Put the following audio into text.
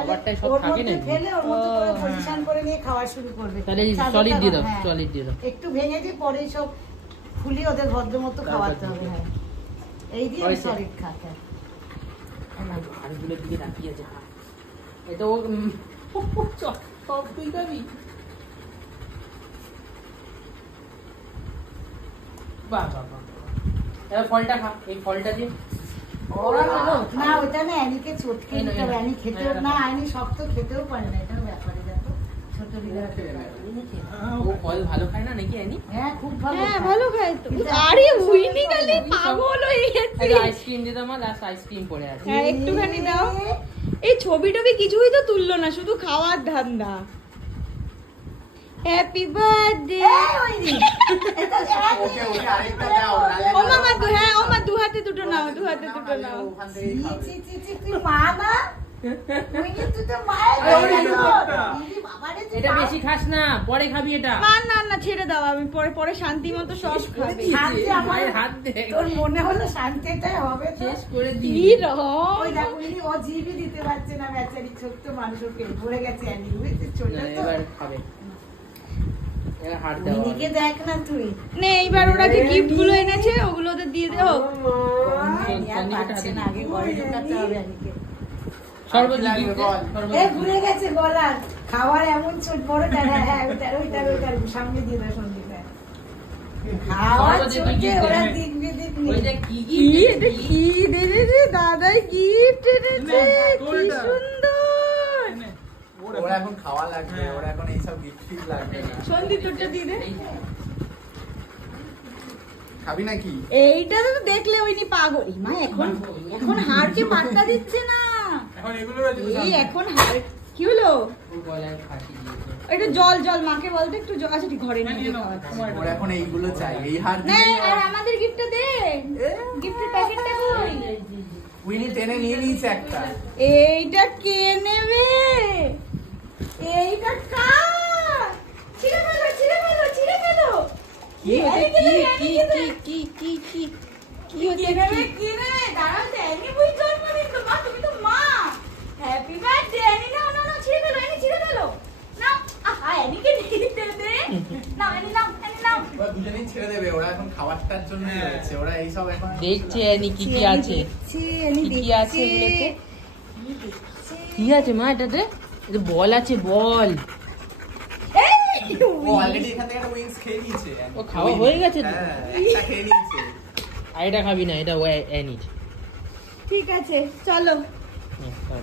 খাবারটাই সব থাকে না ফেলে ওর মতো করে পজিশন করে নিয়ে খাওয়া শুরু করবে। তাহলে সলিড দিয়ে দাও, সলিড দিয়ে দাও। একটু ভেঙে দিয়ে পরে সব ফুলি ওদের ভদ্র মতো খাওয়াতে হবে। হ্যাঁ এই দিয়ে সলিড খাতে আরগুলোর দিকে তাকিয়ে আছে। এটা ও সব তুই খাবি? বাহ বাহ বাহ। এবার ফলটা খা, এই ফলটা দিয়ে। না ওটা না অ্যানিকে চটকে দিতে হবে, অ্যানি খেতেও না, অ্যানি শক্ত খেতেও পারে না, এটার ব্যাপারে দেখো ছোট দিদা ও ফল ভালো খায় না নাকি অ্যানি? হ্যাঁ খুব ভালো, হ্যাঁ ভালো খায় তো। আরে উইনি খালি পাগল হয়ে গেছে। আইসক্রিম দিতাম, লাস্ট আইসক্রিম পড়ে আছে। হ্যাঁ একটুখানি দাও। এই ছবি টবি কিছুই তো তুললো না, শুধু খাওয়ার ধান্দা। Happy birthday. ওকে ওকে আরেকটা দাও। ও মামা হ্যাঁ ও মা দু হাতে দুটো নাও, দু হাতে দুটো নাও। চি চি চি তুই মা না, তুই কিন্তু তো মায়ের বাবারে তুই এটা বেশি খাস না, পরে খাবি এটা। না না না ছেড়ে দাও, আমি পরে পরে শান্তি মতো সব খাবে। শান্তি আমার হাত দে, তোর মনে হলো শান্তিটাই হবে তো? শেষ করে দি। কি রকম ওই দেখো ইনি ও জিভই দিতে পারছে না, বেচারি ছোট্ট মানুষকে ভরে গেছে অ্যানি, বুঝতে ছোট না, তো। এবার খাবে। এবার হাত দাও। ইনিকে দেখ না তুই, নে এইবার ওরা যে গিফট গুলো এনেছে ওগুলো ওদের দিয়ে দাও। আর পারছে না, আগে ঘরে ঢোকাতে হবে অ্যানিকে। শরবত দি, এ ঘুরে গেছে গলার খাওয়ার এমন ছোট বড়টা। হ্যাঁ হ্যাঁ ওইটার সামনে দিয়ে দাও সন্দীপ। খাওয়ার চোখে ওরা দেখবে দেখবে। ওই যে কি কি এটা কি এনেছে দাদাই গিফট এনেছে, কি সুন্দর। ওরা এখন খাওয়া লাগবে, ওরা এখন এইসব গিফট ফিফট লাগবে না। সন্দীপ তোরটা দিয়ে দে। খাবি নাকি? এইটা তো দেখলে ওইনি পাগল। মা এখন এখন হাড়কে পাত্তা দিচ্ছে না। এখন এগুলো রয়েছে তো এই সামনে। এখন হাড় কি হলো? ও গলায় ফাঁসি দিয়েছে। একটু জল জল মাকে বলতে একটু জল। আচ্ছা ঠিক ঘরে নিয়ে যাও। ওরা এখন এইগুলো চাই, এই হার না দিয়ে আর আমাদের গিফটটা দে, গিফটের প্যাকেটটা কই? উইনি টেনে নিয়ে নিয়েছে একটা। এইটা কে নেবে? এইটা কার? ছিঁড়ে ফেলো ছিঁড়ে ফেলো ছিঁড়ে ফেলো। কি হচ্ছে? কি হচ্ছে? কি নেবে কি নেবে? দাঁড়াও তো, অ্যানি বুঝ জন্মদিন তো মা, তুমি তো মা। Happy birthday Annie. না না না ছিঁড়ে ফেলো অ্যানি, ছিঁড়ে ফেলো না। আহা অ্যানিকে নিতে দে না, অ্যানি নাও অ্যানি নাও। ওরা দুজনেই ছেড়ে দেবে, ওরা এখন খাবারটার জন্য রয়েছে, ওরা এইসব এখন দেখছে অ্যানি কি কি আছে, কি কি আছে এগুলোতে। কি আছে মা এটাতে? এটা বল আছে, বল। ও অলরেডি এখান থেকে একটা উইংস খেয়ে নিয়েছে। ও খাওয়া হয়ে গেছে তো? হ্যাঁ একটা খেয়ে নিয়েছে। আর এটা খাবি না, এটা অ্যানির। ঠিক আছে চলো। হ্যাঁ,